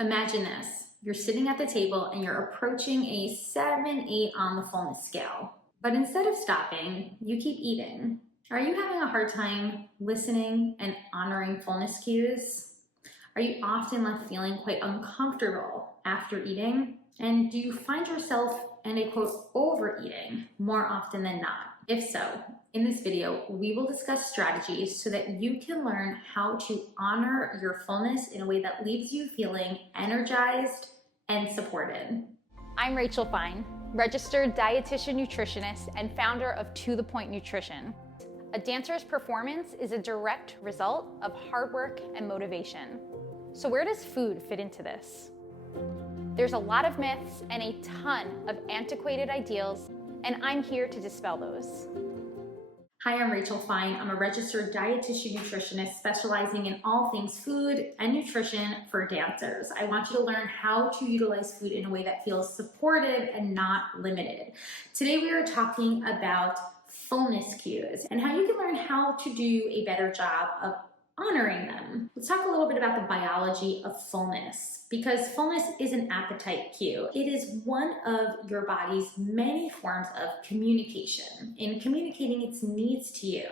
Imagine this. You're sitting at the table and you're approaching a 7-8 on the fullness scale. But instead of stopping, you keep eating. Are you having a hard time listening and honoring fullness cues? Are you often left feeling quite uncomfortable after eating? And do you find yourself in a quote overeating more often than not? If so, in this video, we will discuss strategies so that you can learn how to honor your fullness in a way that leaves you feeling energized and supported. I'm Rachel Fine, registered dietitian nutritionist and founder of To The Point Nutrition. A dancer's performance is a direct result of hard work and motivation. So where does food fit into this? There's a lot of myths and a ton of antiquated ideals, and I'm here to dispel those. Hi, I'm Rachel Fine. I'm a registered dietitian nutritionist specializing in all things food and nutrition for dancers. I want you to learn how to utilize food in a way that feels supportive and not limited. Today we are talking about fullness cues and how you can learn how to do a better job of honoring them. Let's talk a little bit about the biology of fullness, because fullness is an appetite cue. It is one of your body's many forms of communication in communicating its needs to you.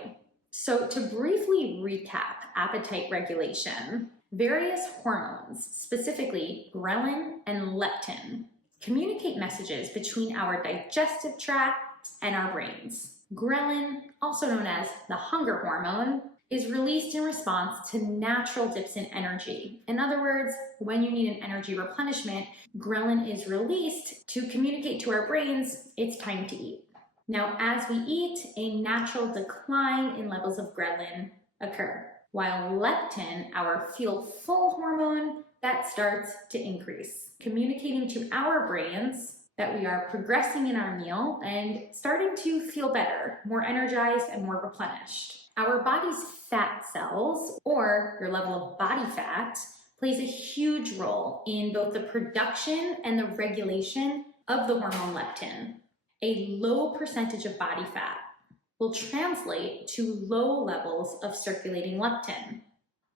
So to briefly recap appetite regulation, various hormones, specifically ghrelin and leptin, communicate messages between our digestive tract and our brains. Ghrelin, also known as the hunger hormone, is released in response to natural dips in energy. In other words, when you need an energy replenishment, ghrelin is released to communicate to our brains it's time to eat. Now, as we eat, a natural decline in levels of ghrelin occur, while leptin, our feel full hormone, that starts to increase, communicating to our brains that we are progressing in our meal and starting to feel better, more energized and more replenished. Our body's fat cells, or your level of body fat, plays a huge role in both the production and the regulation of the hormone leptin. A low percentage of body fat will translate to low levels of circulating leptin.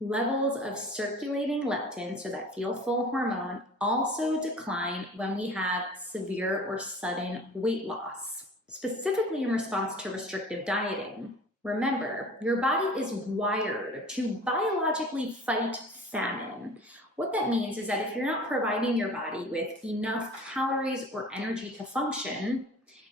Levels of circulating leptin, so that feel full hormone, also decline when we have severe or sudden weight loss, specifically in response to restrictive dieting. Remember, your body is wired to biologically fight famine. What that means is that if you're not providing your body with enough calories or energy to function,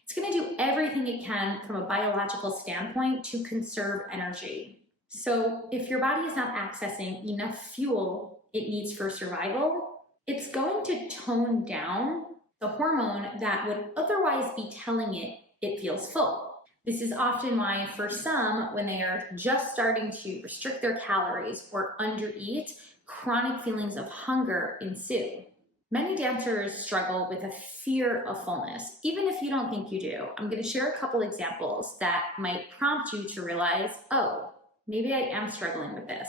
it's going to do everything it can from a biological standpoint to conserve energy. So if your body is not accessing enough fuel it needs for survival, it's going to tone down the hormone that would otherwise be telling it feels full. This is often why for some, when they are just starting to restrict their calories or undereat, chronic feelings of hunger ensue. Many dancers struggle with a fear of fullness, even if you don't think you do. I'm going to share a couple examples that might prompt you to realize, oh, maybe I am struggling with this.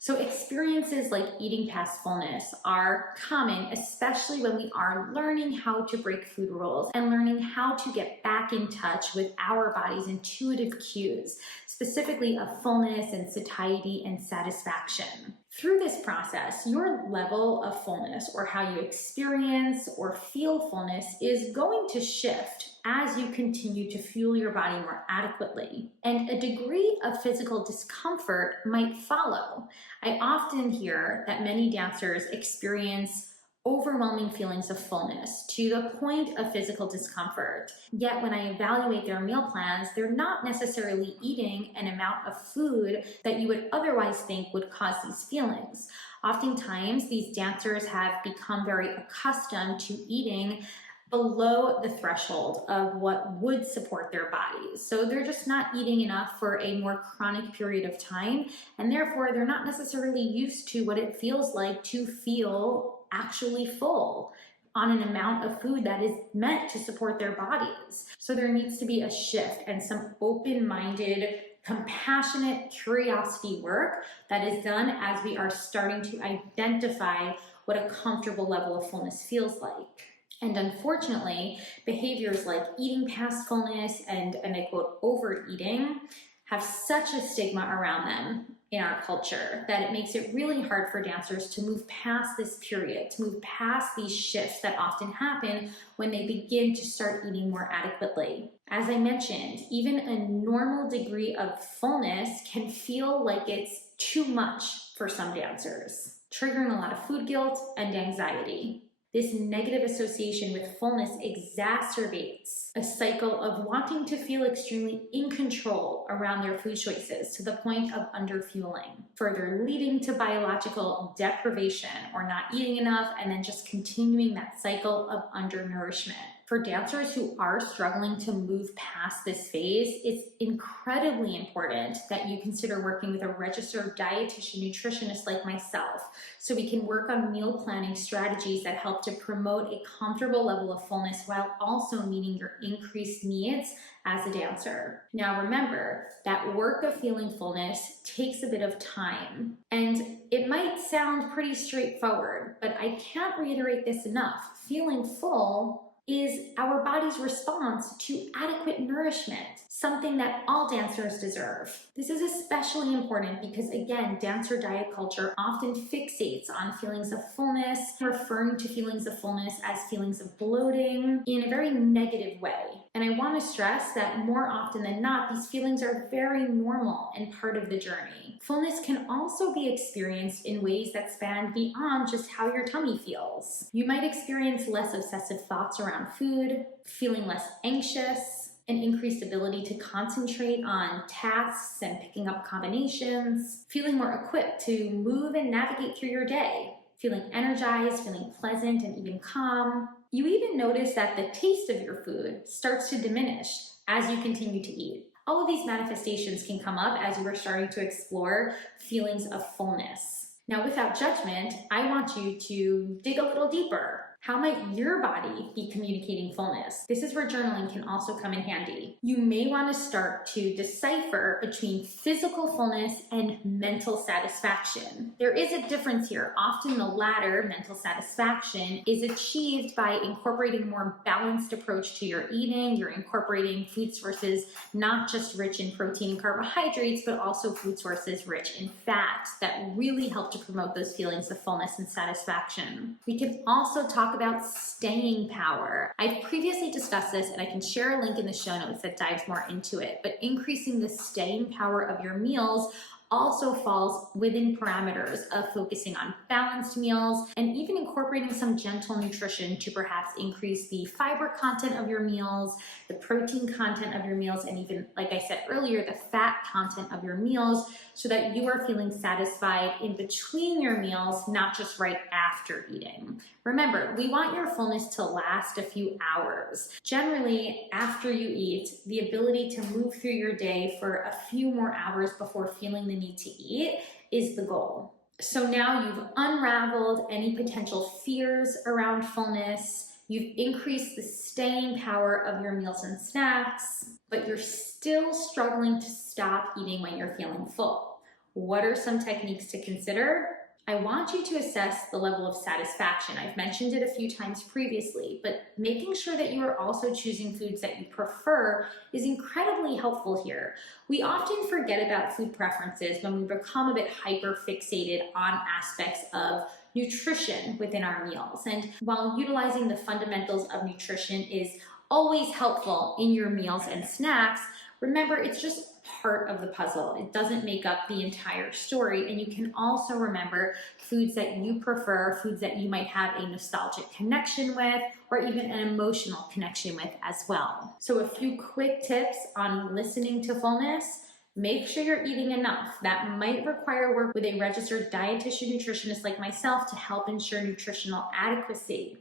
So experiences like eating past fullness are common, especially when we are learning how to break food rules and learning how to get back in touch with our body's intuitive cues, specifically of fullness and satiety and satisfaction. Through this process, your level of fullness, or how you experience or feel fullness, is going to shift as you continue to fuel your body more adequately, and a degree of physical discomfort might follow. I often hear that many dancers experience overwhelming feelings of fullness to the point of physical discomfort. Yet when I evaluate their meal plans, they're not necessarily eating an amount of food that you would otherwise think would cause these feelings. Oftentimes, these dancers have become very accustomed to eating below the threshold of what would support their bodies. So they're just not eating enough for a more chronic period of time, and therefore they're not necessarily used to what it feels like to feel actually full on an amount of food that is meant to support their bodies. So there needs to be a shift and some open-minded, compassionate curiosity work that is done as we are starting to identify what a comfortable level of fullness feels like. And unfortunately, behaviors like eating past fullness and I quote, overeating have such a stigma around them in our culture that it makes it really hard for dancers to move past this period, to move past these shifts that often happen when they begin to start eating more adequately. As I mentioned, even a normal degree of fullness can feel like it's too much for some dancers, triggering a lot of food guilt and anxiety. This negative association with fullness exacerbates a cycle of wanting to feel extremely in control around their food choices to the point of underfueling, further leading to biological deprivation or not eating enough, and then just continuing that cycle of undernourishment. For dancers who are struggling to move past this phase, it's incredibly important that you consider working with a registered dietitian nutritionist like myself, so we can work on meal planning strategies that help to promote a comfortable level of fullness while also meeting your increased needs as a dancer. Now remember, that work of feeling fullness takes a bit of time, and it might sound pretty straightforward, but I can't reiterate this enough. Feeling full is our body's response to adequate nourishment, something that all dancers deserve. This is especially important because, again, dancer diet culture often fixates on feelings of fullness, referring to feelings of fullness as feelings of bloating in a very negative way. And I want to stress that more often than not, these feelings are very normal and part of the journey. Fullness can also be experienced in ways that span beyond just how your tummy feels. You might experience less obsessive thoughts around food, feeling less anxious, an increased ability to concentrate on tasks and picking up combinations, feeling more equipped to move and navigate through your day, feeling energized, feeling pleasant and even calm. You even notice that the taste of your food starts to diminish as you continue to eat. All of these manifestations can come up as you are starting to explore feelings of fullness. Now, without judgment, I want you to dig a little deeper. How might your body be communicating fullness? This is where journaling can also come in handy. You may want to start to decipher between physical fullness and mental satisfaction. There is a difference here. Often the latter, mental satisfaction, is achieved by incorporating a more balanced approach to your eating. You're incorporating food sources not just rich in protein and carbohydrates, but also food sources rich in fat that really help to promote those feelings of fullness and satisfaction. We can also talk about staying power. I've previously discussed this, and I can share a link in the show notes that dives more into it, but increasing the staying power of your meals also falls within parameters of focusing on balanced meals and even incorporating some gentle nutrition to perhaps increase the fiber content of your meals, the protein content of your meals, and even, like I said earlier, the fat content of your meals, so that you are feeling satisfied in between your meals, not just right after eating. Remember, we want your fullness to last a few hours. Generally, after you eat, the ability to move through your day for a few more hours before feeling the need to eat is the goal. So now you've unraveled any potential fears around fullness, you've increased the staying power of your meals and snacks, but you're still struggling to stop eating when you're feeling full. What are some techniques to consider? I want you to assess the level of satisfaction. I've mentioned it a few times previously, but making sure that you are also choosing foods that you prefer is incredibly helpful here. We often forget about food preferences when we become a bit hyper fixated on aspects of nutrition within our meals. And while utilizing the fundamentals of nutrition is always helpful in your meals and snacks, remember, it's just part of the puzzle. It doesn't make up the entire story. And you can also remember foods that you prefer, foods that you might have a nostalgic connection with, or even an emotional connection with as well. So a few quick tips on listening to fullness. Make sure you're eating enough. That might require work with a registered dietitian nutritionist like myself to help ensure nutritional adequacy.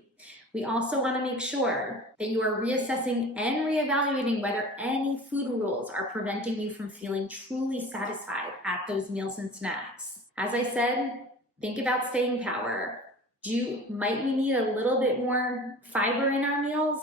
We also want to make sure that you are reassessing and reevaluating whether any food rules are preventing you from feeling truly satisfied at those meals and snacks. As I said, think about staying power. Might we need a little bit more fiber in our meals?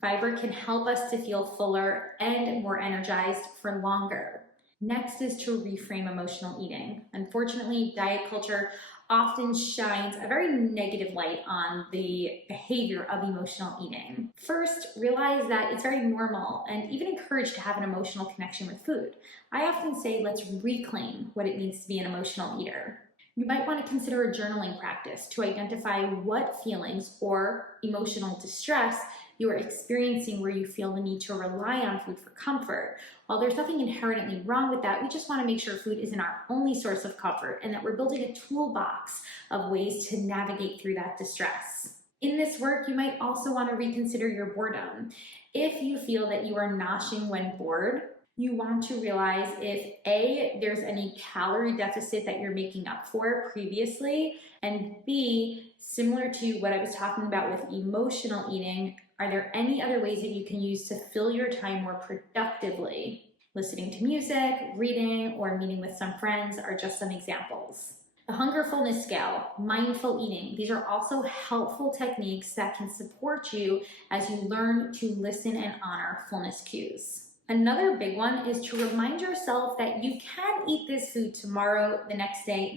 Fiber can help us to feel fuller and more energized for longer. Next is to reframe emotional eating. Unfortunately, diet culture often shines a very negative light on the behavior of emotional eating. First, realize that it's very normal and even encouraged to have an emotional connection with food. I often say, let's reclaim what it means to be an emotional eater. You might want to consider a journaling practice to identify what feelings or emotional distress you are experiencing where you feel the need to rely on food for comfort. While there's nothing inherently wrong with that, we just want to make sure food isn't our only source of comfort and that we're building a toolbox of ways to navigate through that distress. In this work, you might also want to reconsider your boredom. If you feel that you are noshing when bored, you want to realize if A, there's any calorie deficit that you're making up for previously, and B, similar to what I was talking about with emotional eating, are there any other ways that you can use to fill your time more productively? Listening to music, reading, or meeting with some friends are just some examples. The Hunger-Fullness scale, mindful eating, these are also helpful techniques that can support you as you learn to listen and honor fullness cues. Another big one is to remind yourself that you can eat this food tomorrow, the next day,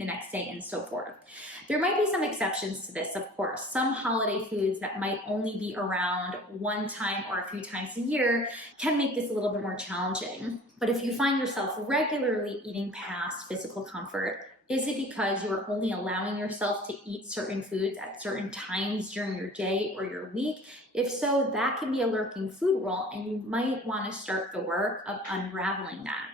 and so forth. There might be some exceptions to this, of course. Some holiday foods that might only be around one time or a few times a year can make this a little bit more challenging. But if you find yourself regularly eating past physical comfort, is it because you are only allowing yourself to eat certain foods at certain times during your day or your week? If so, that can be a lurking food rule, and you might want to start the work of unraveling that.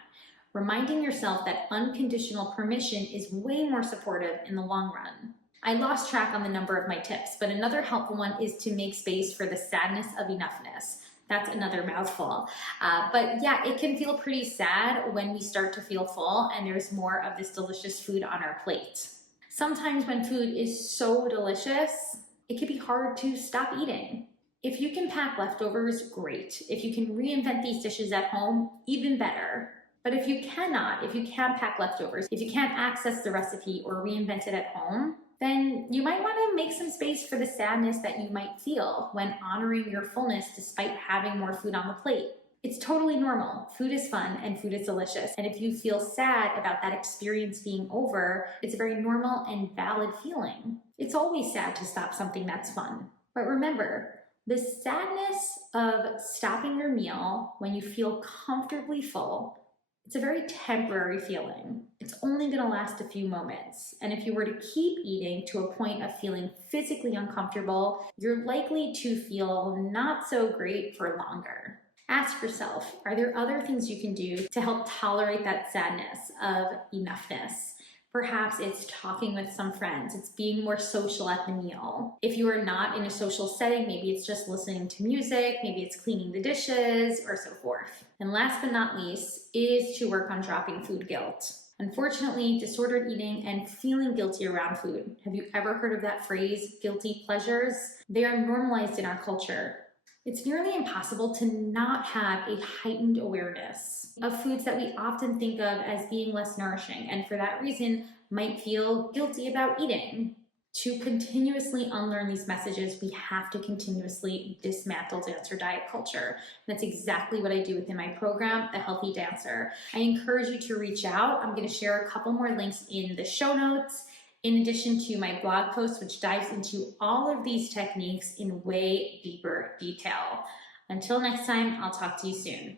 Reminding yourself that unconditional permission is way more supportive in the long run. I lost track on the number of my tips, but another helpful one is to make space for the sadness of enoughness. That's another mouthful. But yeah, it can feel pretty sad when we start to feel full and there's more of this delicious food on our plate. Sometimes when food is so delicious, it can be hard to stop eating. If you can pack leftovers, great. If you can reinvent these dishes at home, even better. But if you cannot, if you can't pack leftovers, if you can't access the recipe or reinvent it at home, then you might want to make some space for the sadness that you might feel when honoring your fullness despite having more food on the plate. It's totally normal. Food is fun and food is delicious. And if you feel sad about that experience being over, it's a very normal and valid feeling. It's always sad to stop something that's fun. But remember, the sadness of stopping your meal when you feel comfortably full, it's a very temporary feeling. It's only going to last a few moments. And if you were to keep eating to a point of feeling physically uncomfortable, you're likely to feel not so great for longer. Ask yourself, are there other things you can do to help tolerate that sadness of enoughness? Perhaps it's talking with some friends, it's being more social at the meal. If you are not in a social setting, maybe it's just listening to music, maybe it's cleaning the dishes, or so forth. And last but not least is to work on dropping food guilt. Unfortunately, disordered eating and feeling guilty around food. Have you ever heard of that phrase, guilty pleasures? They are normalized in our culture. It's nearly impossible to not have a heightened awareness of foods that we often think of as being less nourishing, and for that reason might feel guilty about eating. To continuously unlearn these messages, we have to continuously dismantle dancer diet culture. And that's exactly what I do within my program, The Healthy Dancer. I encourage you to reach out. I'm going to share a couple more links in the show notes, in addition to my blog post, which dives into all of these techniques in way deeper detail. Until next time, I'll talk to you soon.